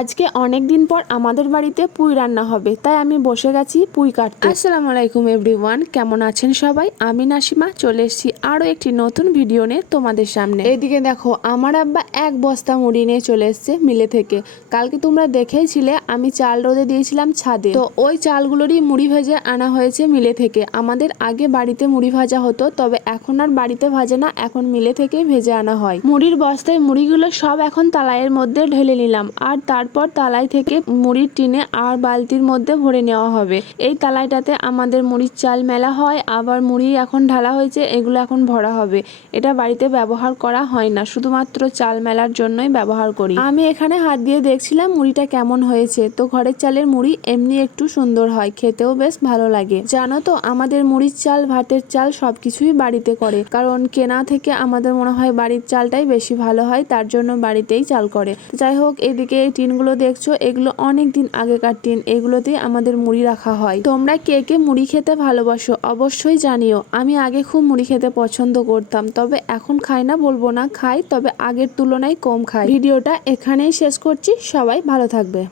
আজকে অনেক দিন পর আমাদের বাড়িতে পুঁই রান্না হবে, তাই আমি বসে গেছি পুঁই কাটতে। আসসালামু আলাইকুম এভরিওয়ান, কেমন আছেন সবাই? আমি নাসিমা চলে এসেছি আরো একটি নতুন ভিডিও নিয়ে তোমাদের সামনে। এদিকে দেখো, আমার আব্বা এক বস্তা মুড়ি নিয়ে চলে এসেছে মিলে থেকে। কালকে তোমরা দেখেইছিলে আমি চাল রোদে দিয়েছিলাম ছাদে, তো ওই চালগুলোরই মুড়ি ভেজে আনা হয়েছে মিলে থেকে। আমাদের আগে বাড়িতে মুড়ি ভাজা হতো, তবে এখন আর বাড়িতে ভাজে না, এখন মিলে থেকে ভেজে আনা হয়। মুড়ির বস্তায় মুড়িগুলো সব এখন তালাইয়ের মধ্যে ঢেলে নিলাম, আর তারপর তালাই থেকে মুড়ির টিনে আর বালতির মধ্যে ভরে নেওয়া হবে। এই তালাইটাতে আমাদের মুড়ির চাল মেলা হয়, আবার মুড়ি এখন ঢালা হয়েছে, এগুলো এখন ভরা হবে। এটা বাড়িতে ব্যবহার করা হয় না, শুধুমাত্র চাল মেলার জন্যই ব্যবহার করি। আমি এখানে হাত দিয়ে দেখছিলাম মুড়িটা কেমন হয়েছে। তো ঘরের চালের মুড়ি এমনি একটু সুন্দর হয়, খেতেও বেশ ভালো লাগে। জানো তো, আমাদের মুড়ির চাল, ভাতের চাল সবকিছুই বাড়িতে করে, কারণ কেনা থেকে আমাদের মনে হয় বাড়ির চালটাই বেশি ভালো হয়, তার জন্য বাড়িতেই চাল করে। যাই হোক, এদিকে এই টিনগুলো দেখছো, এগুলো অনেক দিন আগেকার টিন, এগুলোতেই আমাদের মুড়ি রাখা হয়। তোমরা কে কে মুড়ি খেতে ভালোবাসো অবশ্যই জানিও। আমি আগে খুব মুড়ি খেতে পছন্দ করতাম, তবে এখন খাই না বলবো না, খাই, তবে আগের তুলনায় কম খাই। ভিডিওটা এখানেই শেষ করছি, সবাই ভালো থাকবে।